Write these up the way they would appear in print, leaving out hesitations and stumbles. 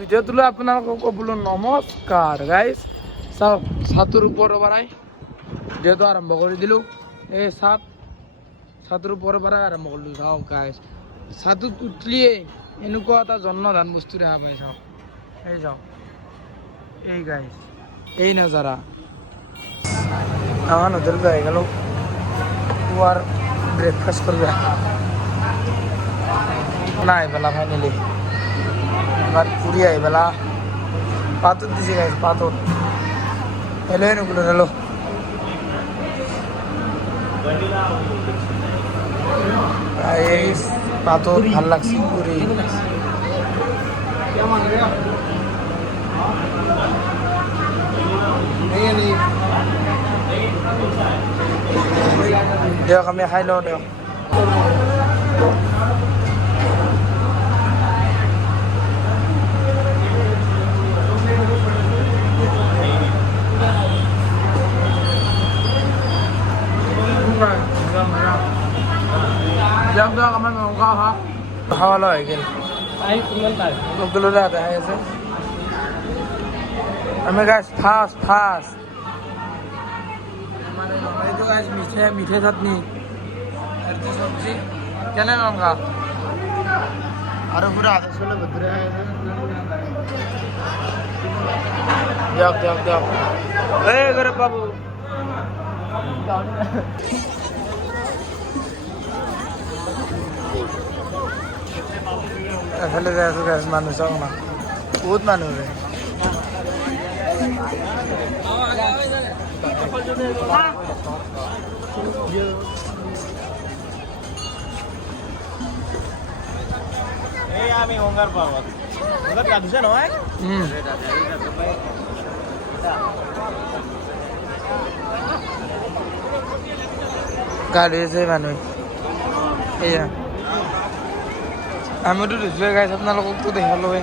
Video তুলে আপোনালোকক বোলো নমস্কাৰ গাইজ। চাওক ছাতৰ ওপৰৰ পৰাই ভিডিঅ'টো আৰম্ভ কৰি দিলোঁ। এই ছাতৰ ওপৰৰ পৰাই আৰম্ভ কৰিলোঁ। চাওক গাইজ, ছাতত উঠলিয়ে এনেকুৱা এটা জন্মধান বস্তু দেখা পাই। চাওক এই চাওক, এই গাইজ, এই নজাৰা আমার হোটেল पे গেল পুয়ার ব্রেকফাস্ট করবে না আইবেলা ফাইনালি এবার পুরি আইবেলা পাথর দিছে গাইজ, পাথর এলো এগুলো এলো এই পাথর ভাল লাগছে পুরি দিয়ক আমি খাই লওঁ দিয়ক। দিয়ক আমাৰ নৌকা খাৱা লোৱা হৈ গ'ল। সকলোৰে আদায় আছে। আমি গাছ ফাৰ্ষ্ট এইটো গাছ মিঠে চাটনি সবজি কেনে নংকা আৰু পুৰা আদা চলে ভেতরে দিয়ক দিয়ক দিয়ক। এই ঘরে বাবু এফালে যাই আছো গাছ, মানুহ চাওক না, বহুত মানুহ ৰে। আমি গঙ্গাৰ পৰ্বত গঙ্গাৰ কাছে নয় গাড়ি আছে মানুহ এয়া আমিতো দুজোৱে গাইছ, আপোনালোককতো দেখালোৱে।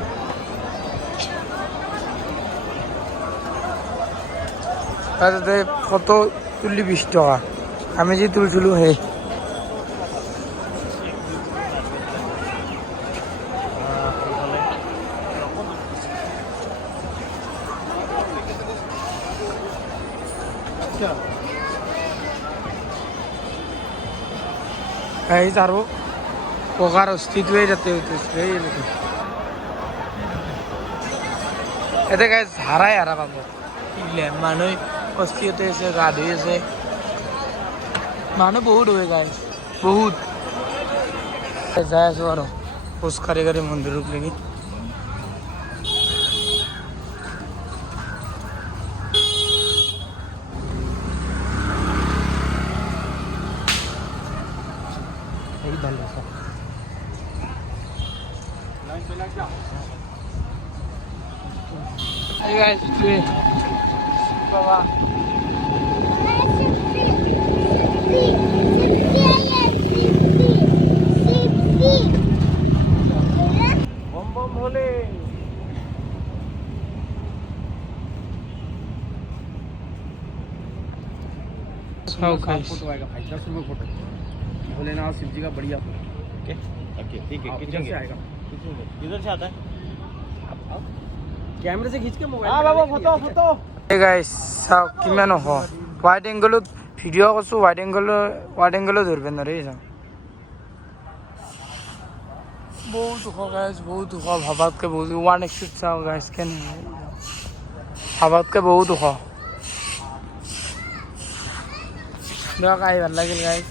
তাতে ফটো তুলি 20 টকা, আমি যে তুলছিলো সেই গাইজ আৰু পকাৰ অস্থিটোৱে তাতে উঠিছে। এতে গাইজ হাৰাই পাব মানুহ অস্থিতে আছে, গা ধুই আছে, মানুহ বহুত হৈ গাইজ, বহুত। যাই আছো আৰু খোজ কাঢ়ি কাঢ়ি মন্দিৰক লাগি। Hey guys, it's Baba. Bomb bomb Bhole photo आएगा भाई, 10 रुपये फोटो भोलेनाथ शिव जी का बढ़िया फोटो। ठीक है किधर से आएगा, किधर से आता है? कैमरे से खींच के मोबाइल। हां बाबा फोटो। Hey guys, চাওক কিমান ওখ, ওয়াইড এংগলত ভিডিও করছো, ওয়াইড এংগলত ধরবে না রে। বহুত ওখ গাইজ, বহুত ওখ, ভাবাতকে বহুত। 180 চাও গাইজ, কেনে ভাবাতকে বহুত ওখ। দিয়ক আহি ভাল লাগিল গাইজ।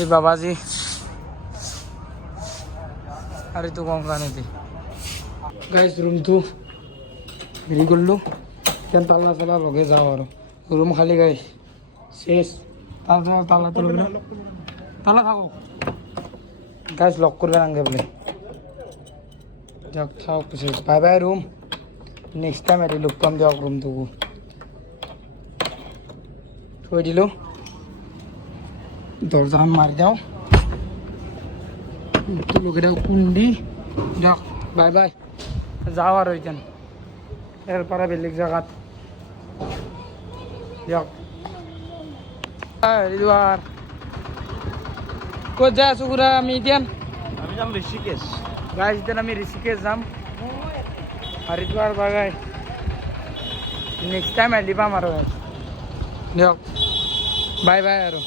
এই বাবাজি আৰু এইটো গংগা নদী গাইজ। ৰুমটো হেৰি কৰিলোঁ, কেন তালা চালা লগে যাওঁ আৰু ৰুম খালি গাইজ শেষ। তালাটো লগে তালা থাকক গাইজ, লক করবে নাগে বলে। যাক থাক পিছে, bye bye room. Next time এটি লুক পাম দিয়ক ৰুমটোকো। থৈ দিলোঁ, দৰজাখন মাৰি দিওঁ, লগে দিওঁ কুন্দি দিয়ক। বাই বাই, যাওঁ আৰু এতিয়া ইয়াৰ পৰা বেলেগ জেগাত দিয়ক। হৰিদ্বাৰ ক'ত যাই আছো খুৰা আমি এতিয়া? আমি যাম ঋষিকেশ। গাইজ এতিয়া আমি ঋষিকেশ যাম হৰিদ্বাৰ বাগাই নেক্সট টাইম আহিলে পাম আৰু দিয়ক বাই বাই আৰু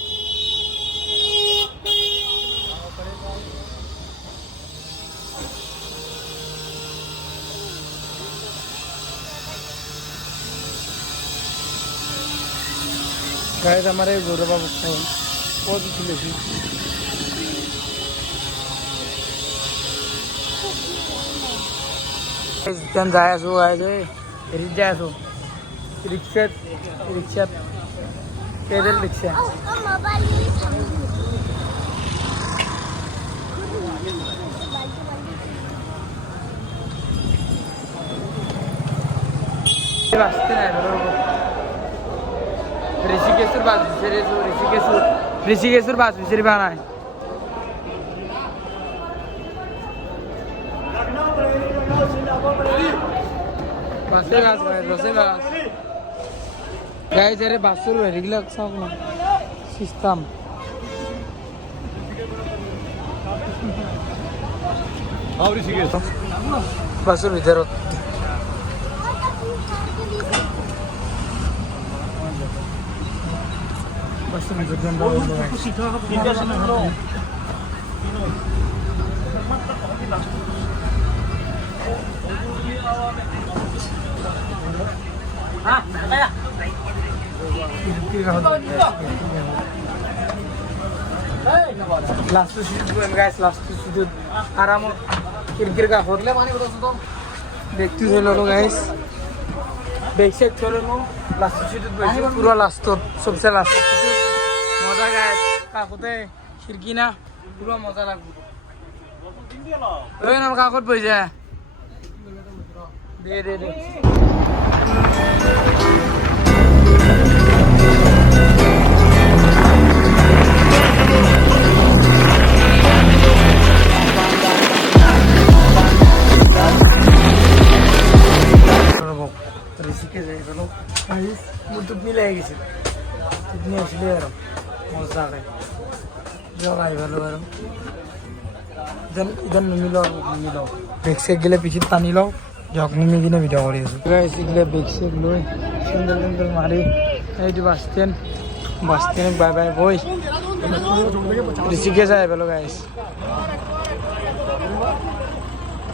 গাইজ আমাৰ এই গৌৰৱ বাবু ক'ত উঠিলেছি যেন যাই আছোঁ গাইজ হেৰিত যাই আছোঁ ৰিক্সাত পেডেল ৰিক্সা বাঁচতে নাই ঋষিকেশৰ বাছ বিচাৰি আছোঁ ঋষিকেশৰ বাছ বিচাৰি পোৱা নাই বাছে বাছ গাইজ আৰে বাছৰ হেৰিবিলাক চাওক না চিষ্টেম বাছৰ ভিতৰত লাষ্টৰ চিটত বহিম গাইজ লাষ্টৰ চিটত আৰামত খিৰিকীৰ কাষত বেগটো থৈ ল'লোঁ গাইজ বেগ চেগ থৈ ল'লোঁ লাষ্টৰ চিটত বহিছোঁ পুৰা লাষ্টত চবচে লাষ্টৰ চিটত মজা গাইজ কাষতে খিৰিকী না পুৰা মজা লাগব কাষত বহি যায় দে ঋষিকেশ আহি পালোঁ মোৰ টোপনি লাগি গৈছিল টোপনি আহিছিলে আৰু মজাকৈ দিয়ক আহি পালোঁ আৰু ইজন নিমিলোঁ বেগ চেগ গেলে পিঠিত টানি লওঁ দিয়ক নিমি কিনে ভিডিঅ' কৰি আছোঁ গিলে বেগ চেগ লৈ চেণ্ডেল টেণ্ডেল মাৰি এইটো বাছ ষ্টেণ্ড বাই বাই গৈ ঋষিকেশ আহি পালোঁ গাইজ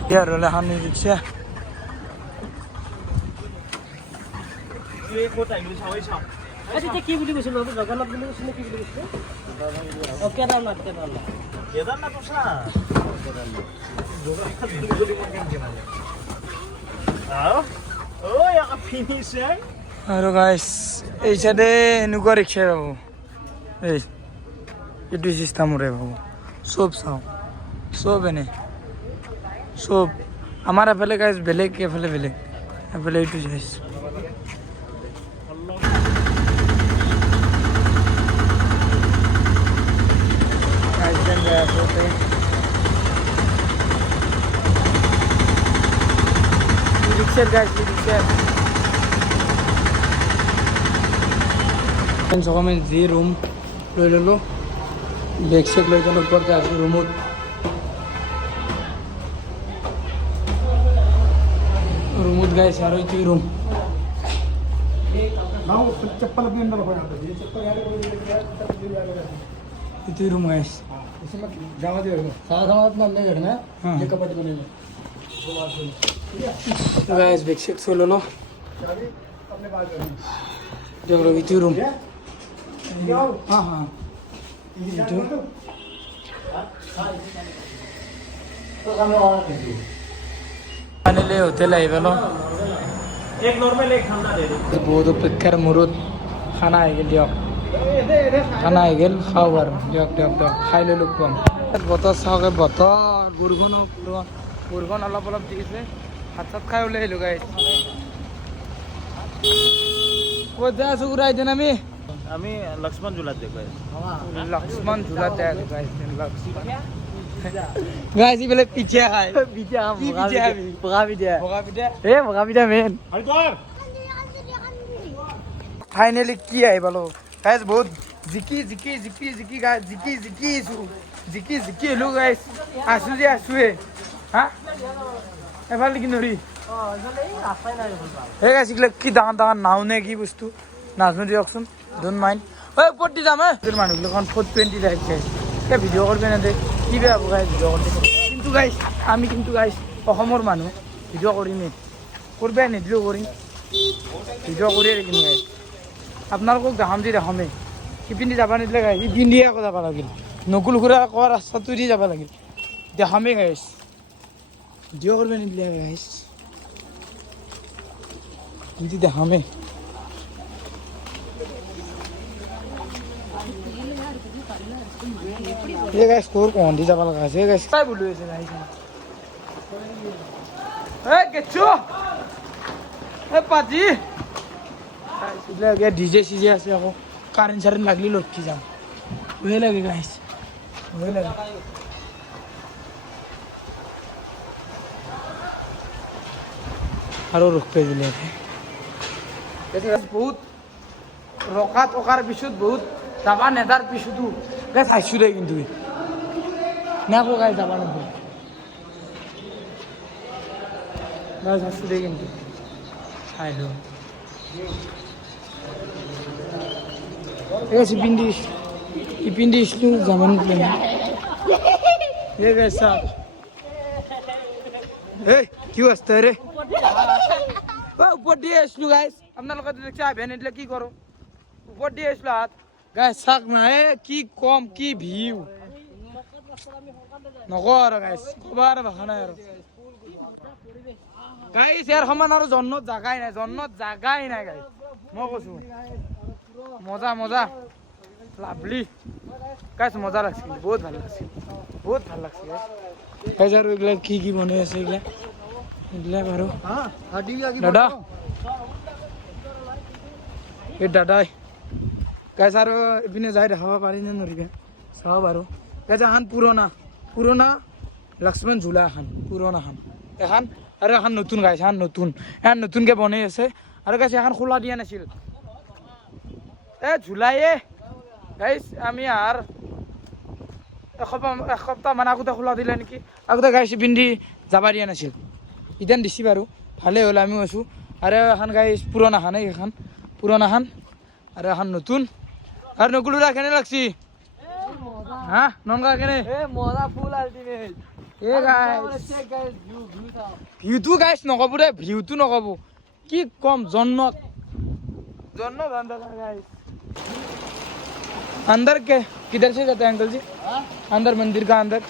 ইয়াৰ হ'লে এখন ৰিক্সা কি বুলি কৈছিল জগন্নাথ বুলি কৈছিল কি বুলি কৈছিল কেদাৰনাথ আৰু গাইজ এই চাইডে এনেকুৱা ৰিক্সা পাব এইটো চিষ্টেমৰে পাব চব চাওঁ চব এনে চব আমাৰ এফালে গাইজ বেলেগ এফালে এইটো চাইছোঁ আমি যি ৰুম লৈ ল'লোঁ বেগ চেগ লৈ কেনে ওপৰতে আছোঁ ৰুমত গাইছে আৰু এইটো ৰুম इतनी रूम है जावा दे सारा अपना ले करना है ये कपड़े बने तो गाइस बिग सिक्स लो लो देख लो इतनी रूम हाँ हाँ फाइनली होटल आई बोलो एक नॉर्मल एक ठंडा दे दो बहुत पिकर मुरुद खाना है कि दियो খানা আহি গ'ল খাওঁ বাৰু দিয়ক খাই লৈ লগ পাম বতৰ চাওক বতৰ বৰষুণ অলপ দিছে ভাত চাত খাই ওলাই আহিলোঁ গাইজ ক'ত যাই আছোঁ ঘূৰাই দিন আমি লক্ষ্মণ ঝুলাত দেখো লক্ষ্মণ ঝুলাত যাই আছোঁ গাইজ এইফালে পিঠা খাই বগা পিঠা মেইন ফাইনেলি কি আহি পালোঁ গাইজ বহুত জিকি এলো গাইজ আছোঁ যে আছোঁৱে হা এফালে কি নৰি এই গাইছ এইগিলা কি ডাঙৰ ডাঙৰ নাও নে কি বস্তু নাজনো দিয়কচোন ডোন্ট মাইণ্ড ঐ ওপৰত দি যাম মানুহগিলাখন 420 লাইক গাইছ এই ভিডিঅ' কৰিব নেদে কি বেয়া হ'ব গাইছ ভিডিঅ' কৰি কিন্তু গাইছ আমি কিন্তু গাইছ অসমৰ মানুহ ভিডিঅ' কৰিমেই কৰিবাই নিদিলেও কৰিম ভিডিঅ' কৰিয়ে থাকিম গাইছ আপোনালোকক দেখাম যি দেখামেই ইপিন্ধি যাব নিদিলে গাইছ ইপিন্ধিয়ে আকৌ যাব লাগিল নকুল খুৰা কোৱা ৰাস্তাটো দি যাব লাগিল দেখামেই গাইছ ভিডিঅ' কৰিব নিদিলে গাইছ কিন্তু দেখামেই ये गाइस स्कोर कौन दी जाबा लगा से गाइस काय बोलू ऐसे गाइस ए गेचो ए पाजी गाइस इधर गया डीजे सीजे আছে আকৌ কারেন্ট সারেন্ট লাগলি লটকি যাম ওই লাগে গাইস ওই লাগে আৰু ৰখে দিলে এটা বহুত ৰকা টকাৰ পিছত বহুত যাবা নেদাৰ পিছতো গাইস হাইছো দে কিন্তু না কো গাইস যাবা না গাইস হাইছো দে কিন্তু আইলো এই পিন্দি ইসলু জামান প্লেন ये कैसा ए क्यों हंसता है रे ऊपर दिए इसलू गाइस अपना लोग देखा है बहन की करो ऊपर दिए इसलू हाथ गाइस साक में है की कम की ভিউ নগৰ গাইস কবাৰ বাহানা আৰু গাইস ইয়াৰ সমান আৰু জন্নত জাগাই নাই গাইস মই কৈছো মজা মজা লাভলি গাইস মজা লাগছিল বহুত ভাল লাগছিল গাইস আৰু এগুলা কি বনাই আছে এগুলা বাৰু দাদা এই দাদাই গাইস আৰু ইপিনে যাই দেখাব পাৰি নে নৰিবে চাও বাৰু গাইস এখন পুৰণা লক্ষ্মণ ঝুলা এখন পুৰণা এখন আৰু এখন নতুন গাইস এখন নতুনকে বনাই আছে আৰু গাইস এখন খোলা দিয়া নাছিল এ ঝুলায়ে গাইস আমি আর এসপ্তাহ মান আগতে খোলা দিলে নেকি আগতে গাইস পিন্ধি যাবা দিয়া নাছিল ইতেন দিছি বাৰু ভালে হ'ল আমিও আছো আৰু এখন গাইস পুৰণা খান আৰু এখন নতুন আৰু নকুলুৰা কেনে লাগছি হা ননগা কেনে এ মজা ফুল আল্টিমেট এ গাইস ভিউটো গাইস নকব দে ভিউটো নকব কি কম জন্নত अंदर गाइस अंदर के किधर से जाते हैं अंकल जी अंदर मंदिर का अंदर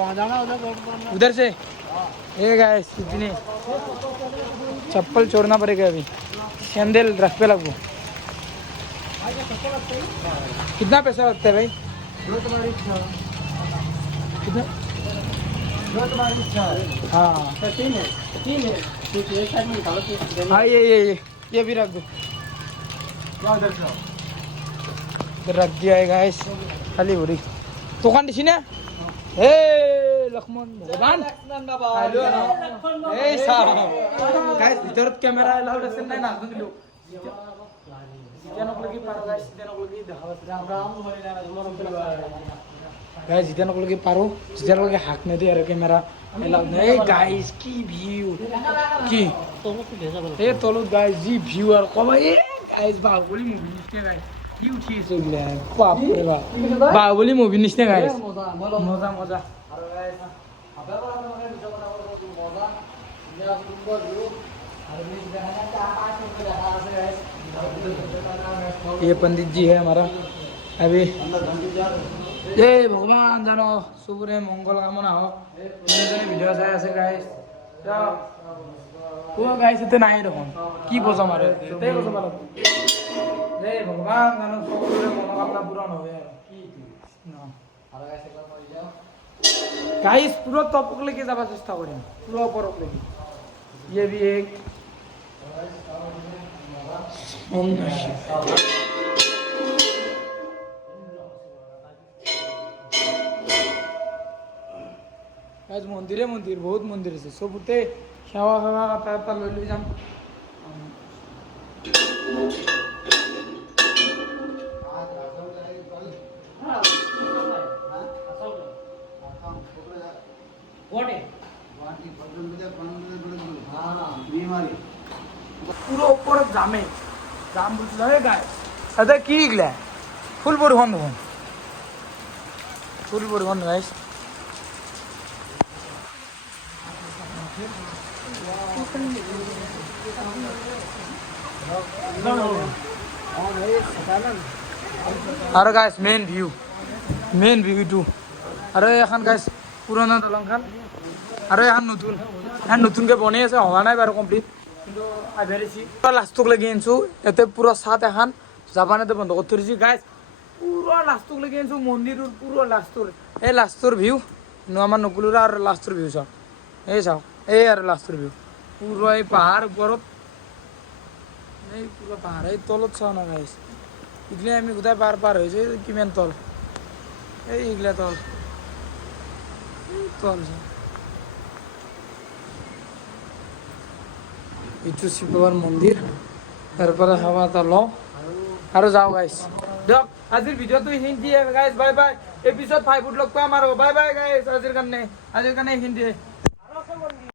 वहाँ जाना उधर से ये गाइस इतनी चप्पल छोड़ना पड़ेगा अभी सैंडल रख पे लगो कितना पैसा लगता है भाई कितना हाँ हाँ ये भी रख दो रख दिया है गाइस खाली हो रही दुकान दिसी ना हे लक्ष्मण भगवान हेलो ए साहब गाइस ভিতৰত ক্যামেৰা এলাউড আছে নাই না দিলো জিতেনক লাগি পাৰো গাইস জিতেনক লাগি দেখাব গাইস জিতেনক লাগি পাৰো জিতেনক লাগি হাক নেদি আৰু ক্যামেৰা এলাউড নাই গাইস কি ভিউ কি এ তলত গাইস জি ভিউ আর কবাই গাইস বাহুবলী মুভি নিচে গাইস কি উঠিছে গলা বাপ রে বাপ বাহুবলী মুভি নিচে গাইস মজা মজা আর গাইস আপনারা আমাকে ভিডিও কথা বলতে মজা ইয়া সুন্দর ভিউ আর মিস দেখানা चा 5 रुपए দেখা আছে गाइस ये पंडित जी है हमारा अभी ये भगवान जानो शुभरे मंगल कामना हो मेरे वीडियो চাই আছে गाइस যাও ও গাইস এতে নাই দেখুন কি বোঝা মারে এটাই বোঝা ভালো রে ভগবান জানো সকলের মনোকামনা পূরণ হবে আর কি না আর গাইস একবার মরে যাও গাইস পুরো টপক লেগে যাবার চেষ্টা করেন পুরো উপরক লেগে ये भी एक आज मंदिर बहुत मंदिर আছে সবতে সেৱা পাতা লৈ যাম পুরো উপরে জামে জাম বুঝলো হে গায়ে সাথে কি গিলা ফুল পরিবহন দেখুন ফুল পরিবহন গাইস আর গাইস মেন ভিউ টু আর এখন গাইস পুরোনো দলং খান আর এখন নতুনকে বনাই আছে হওয়া নাই বাৰু কমপ্লিট কিন্তু আইভাৰিছি লাষ্টক লাগি আনিছো ইয়াতে পুৰো সাত এখন জাপানেতে বন্ধ কৰি থৈছি গাইস পুৰো লাষ্টক লাগি আনিছো মন্দিৰৰ পুৰো এই লাষ্টৰ ভিউ আমাৰ নকুলৰ আৰু লাষ্টৰ ভিউ চাওক এই আৰু লাষ্টৰ ভিউ পুৰো এই পাহাৰ ওপৰত এই পুৰো পাহাৰ এই তলত চাও না গাইস ইগলে আমি কোথায় পাৰ হয়েছে কিমান তল এই ইগলা তল এইটো শিৱ বাবাৰ মন্দিৰ তাৰ পৰা হাৱা এটা লওঁ আৰু যাওঁ গাইছ দিয়ক আজিৰ ভিডিঅ'টো এইখিনিয়ে গাইছ বাই বাই এপিছড 5 লগ পাম আৰু বাই বাই গাইছ আজিৰ কাৰণে এইখিনিয়ে